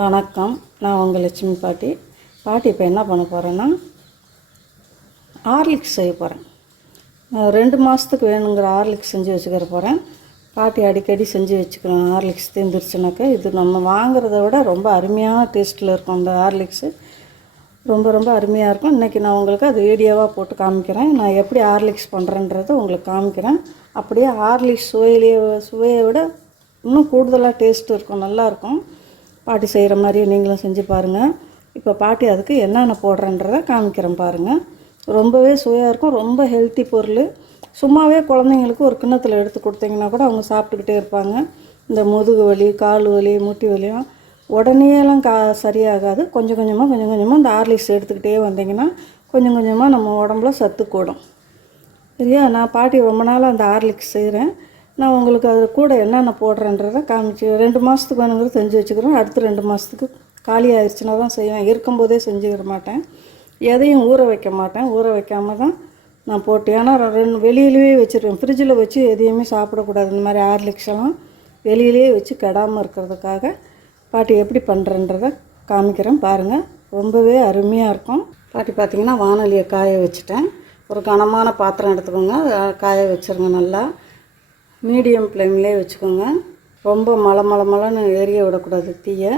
வணக்கம். நான் உங்கள் லட்சுமி பாட்டி. பாட்டி இப்போ என்ன பண்ண போகிறேன்னா ஹார்லிக்ஸ் செய்ய போகிறேன் நான் ரெண்டு மாதத்துக்கு வேணுங்கிற ஹார்லிக்ஸ் செஞ்சு வச்சுக்கிற போகிறேன் பாட்டி அடிக்கடி செஞ்சு வச்சுக்கிறேன் ஹார்லிக்ஸ் தீர்ந்துருச்சுனாக்கா இது நம்ம வாங்குறத விட ரொம்ப அருமையான டேஸ்ட்டில் இருக்கும் அந்த ஹார்லிக்ஸு ரொம்ப ரொம்ப அருமையாக இருக்கும். இன்றைக்கி நான் உங்களுக்கு அது வீடியோவாக போட்டு காமிக்கிறேன். நான் எப்படி ஹார்லிக்ஸ் பண்ணுறேன்றதை உங்களுக்கு காமிக்கிறேன். அப்படியே ஹார்லிக்ஸ் சுவையிலேயே சுவையை விட இன்னும் கூடுதலாக டேஸ்ட் இருக்கும் நல்லாயிருக்கும் பாட்டி செய்கிற மாதிரி நீங்களும் செஞ்சு பாருங்கள் இப்போ பாட்டி அதுக்கு என்னென்ன போடுறேன்றதை காமிக்கிறேன் பாருங்கள் ரொம்பவே சுவையாக இருக்கும் ரொம்ப ஹெல்த்தி பொருள். சும்மாவே குழந்தைங்களுக்கு ஒரு கிண்ணத்தில் எடுத்து கொடுத்தீங்கன்னா கூட அவங்க சாப்பிட்டுக்கிட்டே இருப்பாங்க. இந்த முதுகு வலி கால் வலி முட்டி வலியும் உடனேலாம் கா சரியாகாது. கொஞ்சம் கொஞ்சமாக கொஞ்சம் கொஞ்சமாக இந்த ஹார்லிக்ஸ் எடுத்துக்கிட்டே வந்தீங்கன்னா கொஞ்சம் கொஞ்சமாக நம்ம உடம்புல சத்து கூடும். சரியா? நான் பாட்டி ரொம்ப நாளாக அந்த ஹார்லிக்ஸ் செய்கிறேன் நான் உங்களுக்கு அது கூட என்னென்ன போடுறேன்றதை காமிச்சு ரெண்டு மாதத்துக்கு வேணுங்கிறது செஞ்சு வச்சுக்கிறேன். அடுத்து ரெண்டு மாதத்துக்கு காலி ஆயிடுச்சுன்னா தான் செய்வேன். இருக்கும்போதே செஞ்சுக்கிற மாட்டேன். எதையும் ஊற வைக்க மாட்டேன். ஊற வைக்காம தான் நான் போட்டு ஏன்னா ரெண்டு வெளியிலேயே வச்சுருவேன். ஃப்ரிட்ஜில் வச்சு எதையுமே சாப்பிடக்கூடாது. இந்த மாதிரி ஹார்லிக்ஸ் எல்லாம் வெளியிலேயே வச்சு கெடாமல் இருக்கிறதுக்காக பாட்டி எப்படி பண்ணுறன்றதை காமிக்கிறேன். பாருங்கள் ரொம்பவே அருமையாக இருக்கும். பாட்டி பார்த்திங்கன்னா வானொலியை காய வச்சுட்டேன். ஒரு கனமான பாத்திரம் எடுத்துக்கோங்க. காய வச்சுருங்க நல்லா. மீடியம் ஃப்ளேம்லேயே வச்சுக்கோங்க. ரொம்ப மலை மலை மலைன்னு எரிய விடக்கூடாது தீயை.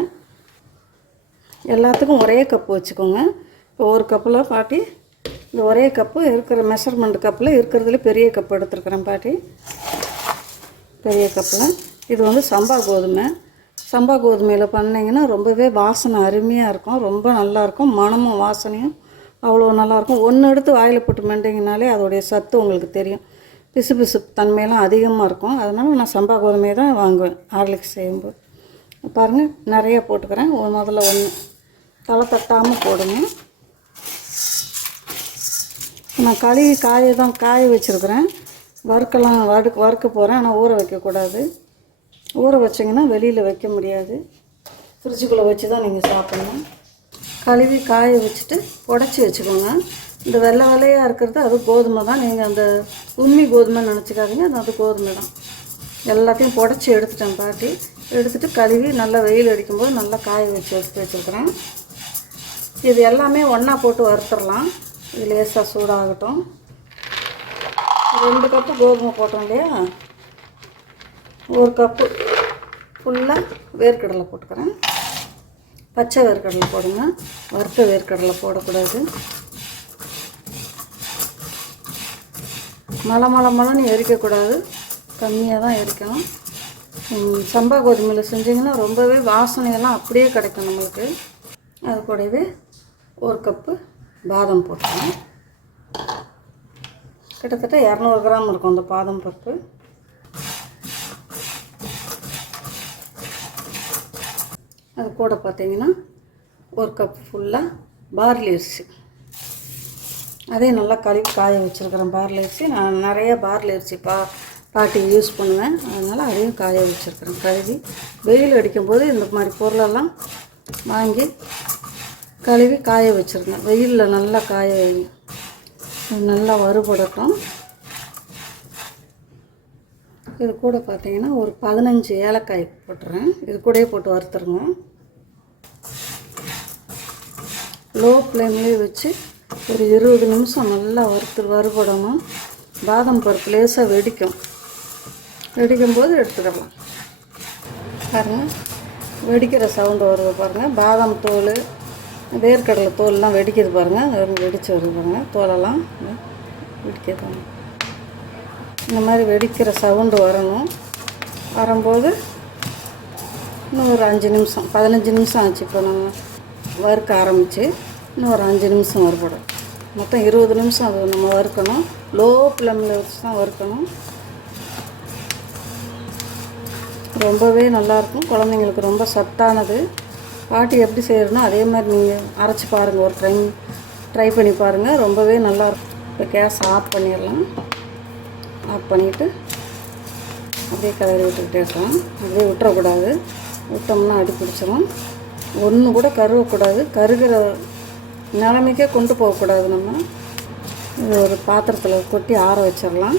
எல்லாத்துக்கும் ஒரே கப்பு வச்சுக்கோங்க. இப்போ ஒரு கப்பில் பாட்டி இந்த ஒரே கப்பு இருக்கிற மெஷர்மெண்ட் கப்பில் இருக்கிறதுல பெரிய கப்பு எடுத்துருக்குறேன் பாட்டி. பெரிய கப்பில். இது வந்து சம்பா கோதுமை. சம்பா கோதுமையில் பண்ணிங்கன்னா ரொம்பவே வாசனை அருமையாக இருக்கும். ரொம்ப நல்லாயிருக்கும் மனமும் வாசனையும் அவ்வளோ நல்லாயிருக்கும் ஒன்று எடுத்து வாயில் போட்டு மெண்டிங்கனாலே அதோடைய சத்து உங்களுக்கு தெரியும். பிசு பிசு தன்மையெல்லாம் அதிகமாக இருக்கும். அதனால் நான் சம்பா கோதுமையை தான் வாங்குவேன் ஹார்லிக்ஸ் செய்யும்போது. பாருங்கள் நிறைய போட்டுக்கிறேன். ஒரு முதல்ல ஒன்று தலை தட்டாமல் போடுங்க நான் கழுவி காய தான் காய வச்சுருக்குறேன். வறுக்கலாம் வறுக்க வறுக்க போகிறேன் ஆனால் ஊற வைக்கக்கூடாது. ஊற வச்சிங்கன்னா வெளியில் வைக்க முடியாது. ஃப்ரிட்ஜுக்குள்ளே வச்சு தான் நீங்கள் சாப்பிட்ணும். கழுவி காய வச்சுட்டு உடச்சி வச்சுக்கோங்க. இந்த வெள்ளை வெள்ளையாக இருக்கிறது அது கோதுமை தான். நீங்கள் அந்த உண்மை கோதுமை நினச்சிக்காதீங்க அது அது கோதுமை தான். எல்லாத்தையும் புடச்சி எடுத்துட்டேன் பாட்டி. எடுத்துட்டு கழுவி நல்லா வெயில் அடிக்கும்போது நல்லா காய வச்சு எடுத்து வச்சுருக்கிறேன். இது எல்லாமே ஒன்றா போட்டு வறுத்துடலாம். இது லேசாக சூடாகட்டும். ரெண்டு கப்பு கோதுமை போட்டோம் இல்லையா? ஒரு கப்பு ஃபுல்லாக வேர்க்கடலை போட்டுக்கிறேன். பச்சை வேர்க்கடலை போடுங்க. வறுத்த வேர்க்கடலை போடக்கூடாது. மலை மலை மலைன்னு எரிக்கக்கூடாது. கம்மியாக தான் எரிக்கணும் சம்பா கோதுமையில் செஞ்சிங்கன்னா ரொம்பவே வாசனையெல்லாம் அப்படியே கிடைக்கும் நம்மளுக்கு. அது கூடவே ஒரு கப்பு பாதம் போட்டுக்கணும். கிட்டத்தட்ட இரநூறு கிராம் இருக்கும் அந்த பாதம் பருப்பு. அது கூட பார்த்தீங்கன்னா ஒரு கப் ஃபுல்லாக பார்லி அரிசி. அதையும் நல்லா கழுவி காய வச்சுருக்கிறேன் பார்ல அரிசி நான் நிறைய பார்ல அரிசி பா பாட்டி யூஸ் பண்ணுவேன். அதனால் அதையும் காய வச்சுருக்கிறேன். கழுவி வெயில் அடிக்கும்போது இந்த மாதிரி பொருளெல்லாம் வாங்கி கழுவி காய வச்சுருந்தேன். வெயிலில் நல்லா காய நல்லா வறுபடட்டும். இது கூட பார்த்தீங்கன்னா ஒரு பதினஞ்சு ஏலக்காய் போட்டுறேன். இது கூடயே போட்டு வறுத்துருங்க. லோ ஃப்ளேம்லேயே வச்சு ஒரு இருபது நிமிஷம் நல்லா வறுத்து வறுபடணும். பாதாம் பருப்பு லேசாக வெடிக்கும். வெடிக்கும் போது எடுத்துக்கலாம் பாருங்கள் வெடிக்கிற சவுண்டு வருது பாருங்கள் பாதாம் தோல் வேர்க்கடலை தோல்லாம் வெடிக்கிது பாருங்கள் வெடித்து வெடிச்சு வருது பாருங்கள் தோலெல்லாம் வெடிக்கிறது இந்த மாதிரி வெடிக்கிற சவுண்டு வரணும். வரும்போது இன்னும் ஒரு அஞ்சு நிமிஷம் பதினஞ்சு நிமிஷம் ஆச்சு இப்போ நம்ம வறுக்க ஆரம்பித்து இன்னும் ஒரு அஞ்சு நிமிஷம் வறுபடும் மொத்தம் இருபது நிமிஷம் அது நம்ம வறுக்கணும். லோ ஃப்ளேமில் வச்சு தான் வறுக்கணும். ரொம்பவே நல்லாயிருக்கும் குழந்தைங்களுக்கு ரொம்ப சத்தானது. பாட்டி எப்படி செய்யறனோ அதே மாதிரி நீங்கள் அரைச்சி பாருங்கள் ஒரு டைம் ட்ரை பண்ணி பாருங்கள் ரொம்பவே நல்லாயிருக்கும் இப்போ கேஸ் ஆஃப் பண்ணிடலாம். ஆஃப் பண்ணிவிட்டு அப்படியே கலரி விட்டுக்கிட்டே இருக்கலாம். அப்படியே விட்டுறக்கூடாது. விட்டோம்னா அடி பிடிச்சிரும். ஒன்று கூட கருவக்கூடாது. கருகிற நிலைமைக்கே கொண்டு போகக்கூடாது நம்ம. இது ஒரு பாத்திரத்தில் கொட்டி ஆற வச்சிடலாம்.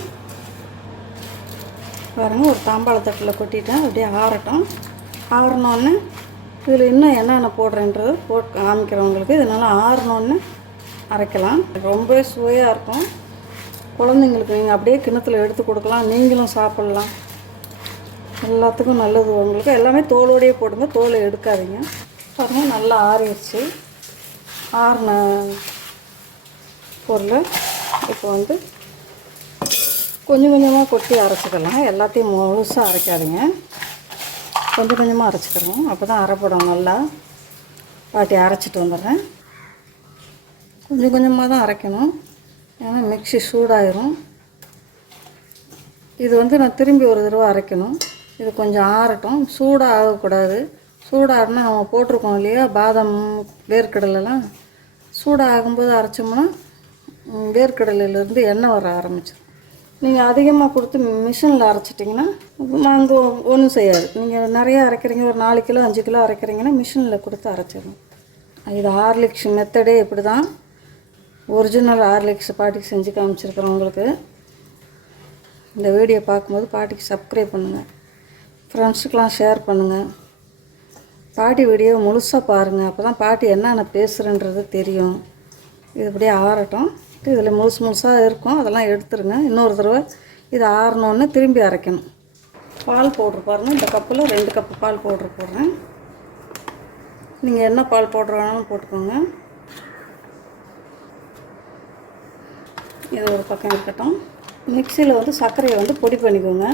பாருங்கள் ஒரு தாம்பாள தட்டில் கொட்டிட்டேன் அப்படியே ஆறட்டும். ஆறினோடனே இதில் இன்னும் என்னென்ன போடுறேன்றது போட் காமிக்கிறவங்களுக்கு. இதனால் ஆறணுன்னு அரைக்கலாம். ரொம்ப சுவையாக இருக்கும். குழந்தைங்களுக்கு நீங்கள் அப்படியே கிணத்துல எடுத்து கொடுக்கலாம். நீங்களும் சாப்பிட்லாம். எல்லாத்துக்கும் நல்லது உங்களுக்கு. எல்லாமே தோலோடையே போடுங்க. தோலை எடுக்காதீங்க. பாருங்கள் நல்லா ஆறிடுச்சு. ஆறின பொருளை இப்போ வந்து கொஞ்சம் கொஞ்சமாக கொட்டி அரைச்சிக்கலாம். எல்லாத்தையும் முழுசாக அரைக்காதீங்க. கொஞ்சம் கொஞ்சமாக அரைச்சிக்கிறோம் அப்போ தான் அரைப்படும் நல்லா பாட்டி அரைச்சிட்டு வந்துடுறேன். கொஞ்சம் கொஞ்சமாக தான் அரைக்கணும். ஏன்னா மிக்ஸி சூடாயிரும். இது வந்து நான் திரும்பி ஒரு தடவை அரைக்கணும். இது கொஞ்சம் ஆறட்டும். சூடாக ஆகக்கூடாது சூடாகனா நம்ம போட்டிருக்கோம் இல்லையா? பாதாம் வேர்க்கடலைலாம். சூடாக ஆகும்போது அரைச்சோம்னா வேர்க்கடலையிலேருந்து எண்ணெய் வர ஆரம்பிச்சிடும் நீங்கள் அதிகமாக கொடுத்து மிஷினில் அரைச்சிட்டிங்கன்னா நாங்கள் ஒன்றும் செய்யாது. நீங்கள் நிறையா அரைக்கிறீங்க ஒரு நாலு கிலோ அஞ்சு கிலோ அரைக்கிறீங்கன்னா மிஷினில் கொடுத்து அரைச்சிடணும். இது ஹார்லிக்ஸ் மெத்தடே இப்படி தான் ஒரிஜினல் ஹார்லிக்ஸ் பாட்டிக்கு செஞ்சு காமிச்சிருக்கிறேன் உங்களுக்கு. இந்த வீடியோ பார்க்கும்போது பாட்டிக்கு சப்ஸ்கிரைப் பண்ணுங்கள் ஃப்ரெண்ட்ஸுக்கெலாம் ஷேர் பண்ணுங்கள் பாட்டி வீடியோ முழுசாக பாருங்கள் அப்போ தான் பாட்டி என்னென்ன பேசுகிறேன்றது தெரியும். இது இப்படியே ஆறட்டும். இதில் முழுசு முழுசாக இருக்கும். அதெல்லாம் எடுத்துருங்க. இன்னொரு தடவை இது ஆறணுன்னு திரும்பி அரைக்கணும். பால் பவுட்ரு பாருங்கள் இந்த கப்பில் ரெண்டு கப்பு பால் பவுட்ரு போடுறேன். நீங்கள் என்ன பால் பவுட்ரு வேணாலும் போட்டுக்கோங்க. இது ஒரு பக்கம் இருக்கட்டும். மிக்சியில் வந்து சர்க்கரையை வந்து பொடி பண்ணிக்கோங்க.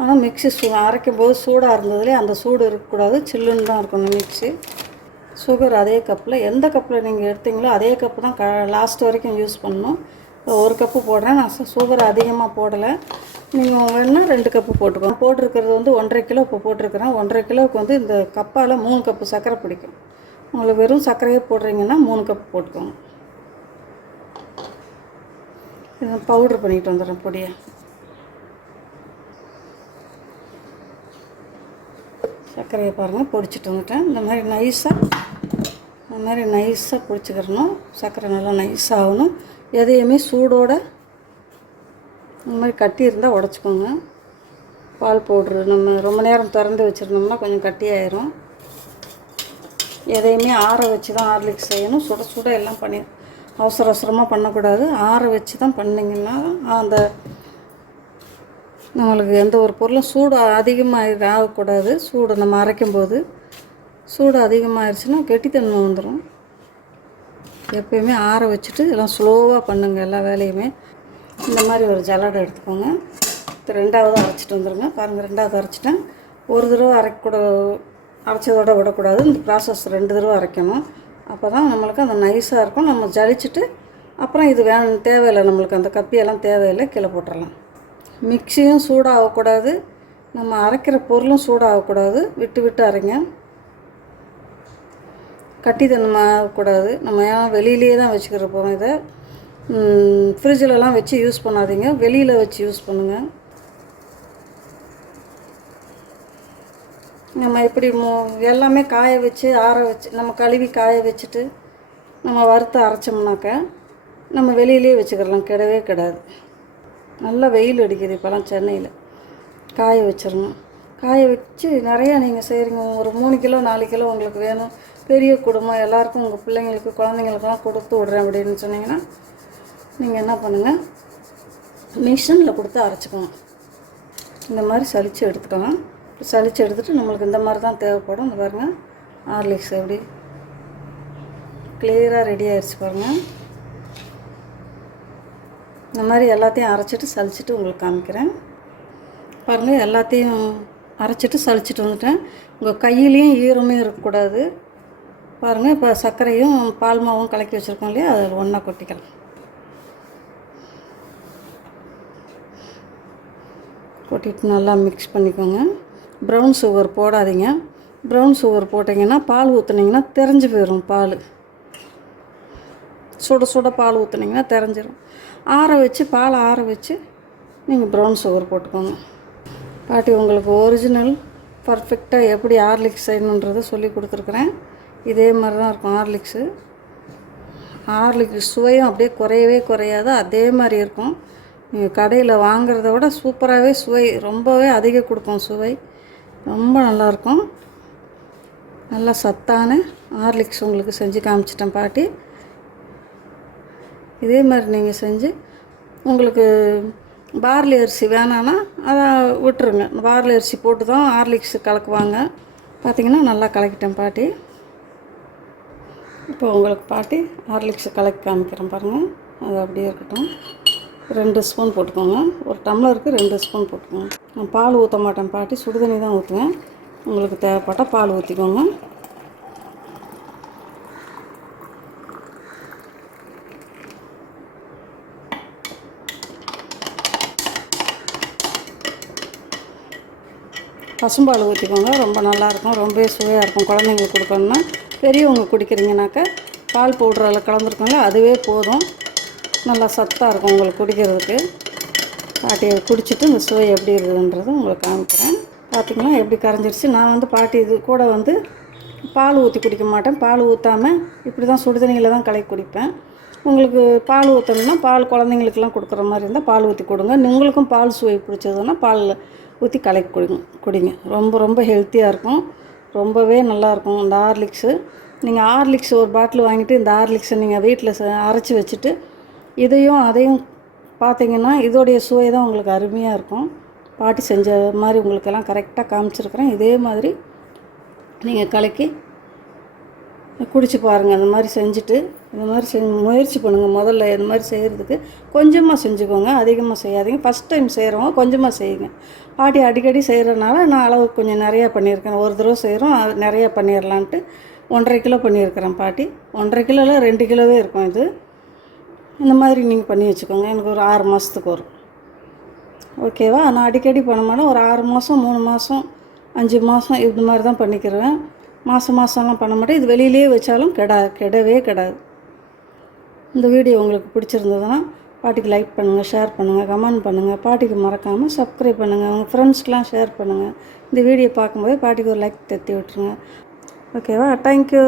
ஆனால் மிக்ஸி சூ அரைக்கும் போது சூடாக இருந்ததுலேயே அந்த சூடு இருக்கக்கூடாது சில்லுன்னு தான் இருக்கணும் மிக்ஸி. சுகர் அதே கப்பில் எந்த கப்பில் நீங்கள் எடுத்தீங்களோ அதே கப்பு தான் க லாஸ்ட் வரைக்கும் யூஸ் பண்ணணும். ஒரு கப்பு போடுறேன் நான் சுகர் அதிகமாக போடலை. நீங்கள் வேணால் ரெண்டு கப்பு போட்டுக்கோங்க. போட்டிருக்கிறது வந்து ஒன்றரை கிலோ இப்போ போட்டிருக்கிறேன். ஒன்றரை கிலோவுக்கு வந்து இந்த கப்பால் மூணு கப்பு சர்க்கரை பிடிக்கும். உங்களுக்கு வெறும் சர்க்கரையே போடுறீங்கன்னா மூணு கப்பு போட்டுக்கோங்க. இது பவுட்ரு பண்ணிட்டு வந்துடுறேன் பொடியை. சர்க்கரையை பாருங்கள் பொடிச்சிட்டு வந்துட்டேன். இந்த மாதிரி நைஸாக இந்த மாதிரி நைஸாக பொடிச்சிக்கிறணும். சர்க்கரை நல்லா நைஸ் ஆகணும். எதையுமே சூடோட இந்த மாதிரி கட்டி இருந்தால் உடச்சிக்கோங்க. பால் பவுட்ரு நம்ம ரொம்ப நேரம் திறந்து வச்சுருந்தோம்னா கொஞ்சம் கட்டியாயிரும். எதையுமே ஆற வச்சு தான் ஹார்லிக்ஸ் செய்யணும். சுட சுட எல்லாம் பண்ணி அவசர அவசரமாக பண்ணக்கூடாது. ஆற வச்சு தான் பண்ணிங்கன்னா அந்த நம்மளுக்கு எந்த ஒரு பொருளும் சூடு அதிகமாக ஆகக்கூடாது சூடு நம்ம அரைக்கும் போது சூடு அதிகமாகிடுச்சுன்னா கெட்டித்தன்மை வந்துடும் எப்பயுமே ஆற வச்சுட்டு எல்லாம் ஸ்லோவாக பண்ணுங்கள் எல்லா வேலையுமே. இந்த மாதிரி ஒரு ஜல்லடை எடுத்துக்கோங்க. இது ரெண்டாவது அரைச்சிட்டு வந்துடுங்க பாருங்கள் ரெண்டாவது அரைச்சிட்டேன். ஒரு தடவை அரைக்கூட அரைச்சதோட விடக்கூடாது. இந்த ப்ராசஸ் ரெண்டு தடவை அரைக்கணும். அப்போ தான் நம்மளுக்கு அந்த நைஸாக இருக்கும். நம்ம ஜலிச்சுட்டு அப்புறம் இது வேணும் தேவையில்லை. நம்மளுக்கு அந்த கப்பியெல்லாம் தேவையில்லை. கீழே போட்டுடலாம் மிக்சியும் சூடாகக்கூடாது. நம்ம அரைக்கிற பொருளும் சூடாகக்கூடாது. விட்டு விட்டு அரைங்க. கட்டித்தன்மை ஆகக்கூடாது நம்ம ஏன் வெளியிலேயே தான் வச்சுக்கிற போகிறோம் இதை. ஃப்ரிட்ஜிலலாம் வச்சு யூஸ் பண்ணாதீங்க. வெளியில் வச்சு யூஸ் பண்ணுங்கள் நம்ம இப்படி மோ எல்லாமே காய வச்சு ஆற வச்சு நம்ம கழுவி காய வச்சுட்டு நம்ம வறுத்து அரைச்சோம்னாக்க நம்ம வெளியிலேயே வச்சுக்கிறலாம். கிடவே கிடாது. நல்லா வெயில் அடிக்குது இப்போலாம் சென்னையில். காய வச்சிடணும். காய வச்சு நிறையா நீங்கள் செய்கிறீங்க. ஒரு மூணு கிலோ நாலு கிலோ உங்களுக்கு வேணும். பெரிய குடும்பம் எல்லாருக்கும் உங்கள் பிள்ளைங்களுக்கு குழந்தைங்களுக்கெல்லாம் கொடுத்து விட்றேன் அப்படின்னு சொன்னீங்கன்னா நீங்கள் என்ன பண்ணுங்கள் மிஷினில் கொடுத்து அரைச்சிக்கணும் இந்த மாதிரி சலித்து எடுத்துக்கலாம். சலித்து எடுத்துகிட்டு நம்மளுக்கு இந்த மாதிரி தான் தேவைப்படும். இந்த பாருங்கள் ஹார்லிக்ஸ் எப்படி கிளியராக ரெடி ஆயிடுச்சு பாருங்கள் இந்த மாதிரி எல்லாத்தையும் அரைச்சிட்டு சலிச்சிட்டு உங்களுக்கு காமிக்கிறேன். பாருங்கள் எல்லாத்தையும் அரைச்சிட்டு சலிச்சிட்டு வந்துட்டேன். உங்கள் கையிலையும் ஈரமும் இருக்கக்கூடாது. பாருங்கள் இப்போ சர்க்கரையும் பால் மாவும் கலக்கி வச்சுருக்கோம் இல்லையா? அதில் ஒன்றா கொட்டிக்கலாம். கொட்டிட்டு நல்லா மிக்ஸ் பண்ணிக்கோங்க. ப்ரௌன் சுகர் போடாதீங்க. ப்ரௌன் சுகர் போட்டிங்கன்னா பால் ஊற்றுனீங்கன்னா தெரிஞ்சு போயிடும் பால். சுட சுட பால் ஊற்றுனீங்கன்னா தெரிஞ்சிடும் ஆற வச்சு பால் ஆற வச்சு நீங்கள் ப்ரௌன் சுகர் போட்டுக்கோங்க. பாட்டி உங்களுக்கு ஒரிஜினல் பர்ஃபெக்டாக எப்படி ஹார்லிக்ஸ் செய்யணுன்றதை சொல்லி கொடுத்துருக்குறேன். இதே மாதிரி தான் இருக்கும் ஹார்லிக்ஸு ஹார்லிக்ஸ் சுவையும் அப்படியே குறையவே குறையாது அதே மாதிரி இருக்கும். நீங்கள் கடையில் வாங்குறத விட சூப்பராகவே சுவை ரொம்பவே அதிக கொடுக்கும் சுவை. ரொம்ப நல்லாயிருக்கும் நல்லா சத்தான ஹார்லிக்ஸ் உங்களுக்கு செஞ்சு காமிச்சிட்டேன் பாட்டி. இதே மாதிரி நீங்கள் செஞ்சு உங்களுக்கு பார்லி அரிசி வேணான்னா அதை விட்டுருங்க. பார்லி அரிசி போட்டு தான் ஹார்லிக்ஸ் கலக்குவாங்க. பார்த்தீங்கன்னா நல்லா கலக்கிட்டேன் பாட்டி. இப்போ உங்களுக்கு பாட்டி ஹார்லிக்ஸ் கலக்கி காமிக்கிறேன் பாருங்கள் அது அப்படியே இருக்கட்டும். ரெண்டு ஸ்பூன் போட்டுக்கோங்க. ஒரு டம்ளருக்கு ரெண்டு ஸ்பூன் போட்டுக்கோங்க. நான் பால் ஊற்ற மாட்டேன் பாட்டி. சுடுதண்ணி தான் ஊற்றுவேன் உங்களுக்கு தேவைப்பட்டால் பால் ஊற்றிக்கோங்க பசும்பால் ஊற்றிக்கோங்க ரொம்ப நல்லாயிருக்கும். ரொம்பவே சுவையாக இருக்கும். குழந்தைங்களுக்கு கொடுக்கணுன்னா பெரியவங்க குடிக்கிறீங்கனாக்கா பால் பவுடரில் கலந்துருக்கோங்களா அதுவே போதும். நல்லா சத்தாக இருக்கும் உங்களுக்கு குடிக்கிறதுக்கு. பாட்டியை குடிச்சிட்டு இந்த சுவை எப்படி இருக்குதுன்றது உங்களுக்கு காமிக்கிறேன். பார்த்தீங்களா எப்படி கரைஞ்சிருச்சு? நான் வந்து பாட்டி இது கூட வந்து பால் ஊற்றி குடிக்க மாட்டேன். பால் ஊற்றாமல் இப்படி தான் சுடுதண்ணியில் தான் கலக்கி குடிப்பேன். உங்களுக்கு பால் ஊற்றணும்னா பால் குழந்தைங்களுக்கெல்லாம் கொடுக்குற மாதிரி இருந்தால் பால் ஊற்றி கொடுங்க. உங்களுக்கும் பால் சுவை பிடிச்சதுன்னா பாலில் ஊற்றி கலக்கி குடிங்க குடிங்க. ரொம்ப ரொம்ப ஹெல்த்தியாக இருக்கும். ரொம்பவே நல்லாயிருக்கும் இந்த ஹார்லிக்ஸு நீங்கள் ஹார்லிக்ஸ் ஒரு பாட்டில் வாங்கிட்டு இந்த ஹார்லிக்ஸை நீங்கள் வீட்டில் அரைச்சி வச்சுட்டு இதையும் அதையும் பார்த்தீங்கன்னா இதோடைய சுவை தான் உங்களுக்கு அருமையாக இருக்கும். பாட்டி செஞ்ச மாதிரி உங்களுக்கெல்லாம் கரெக்டாக காமிச்சிருக்கிறேன். இதே மாதிரி நீங்கள் கலக்கி குடிச்சு பாருங்கள் அந்த மாதிரி செஞ்சுட்டு இந்த மாதிரி செஞ்சு முயற்சி பண்ணுங்கள் முதல்ல. இந்த மாதிரி செய்கிறதுக்கு கொஞ்சமாக செஞ்சுக்கோங்க. அதிகமாக செய்யாதீங்க. ஃபஸ்ட் டைம் செய்கிறவங்க கொஞ்சமாக செய்யுங்க. பாட்டி அடிக்கடி செய்கிறனால நான் அளவு கொஞ்சம் நிறையா பண்ணியிருக்கேன். ஒரு தடவை செய்கிறோம் அது நிறையா பண்ணிடலான்ட்டு ஒன்றரை கிலோ பண்ணியிருக்கிறேன் பாட்டி. ஒன்றரை கிலோவில் ரெண்டு கிலோவே இருக்கும் இது. இந்த மாதிரி நீங்கள் பண்ணி வச்சுக்கோங்க. எனக்கு ஒரு ஆறு மாதத்துக்கு வரும். ஓகேவா நான் அடிக்கடி பண்ண மாட்டேன் ஒரு ஆறு மாதம் மூணு மாதம் அஞ்சு மாதம் இது மாதிரி தான் பண்ணிக்கிறேன். மாதம் மாதம்லாம் பண்ண மாட்டேன் இது வெளியிலே வச்சாலும் கெடா கெடவே கெடாது. இந்த வீடியோ உங்களுக்கு பிடிச்சிருந்ததுன்னா பாட்டிக்கு லைக் பண்ணுங்கள் ஷேர் பண்ணுங்கள் கமெண்ட் பண்ணுங்கள் பாட்டிக்கு மறக்காமல் சப்ஸ்கிரைப் பண்ணுங்கள் உங்கள் ஃப்ரெண்ட்ஸ்க்கெலாம் ஷேர் பண்ணுங்கள் இந்த வீடியோ பார்க்கும்போதே பாட்டிக்கு ஒரு லைக் தத்தி விட்டுருங்க. ஓகேவா தேங்க்யூ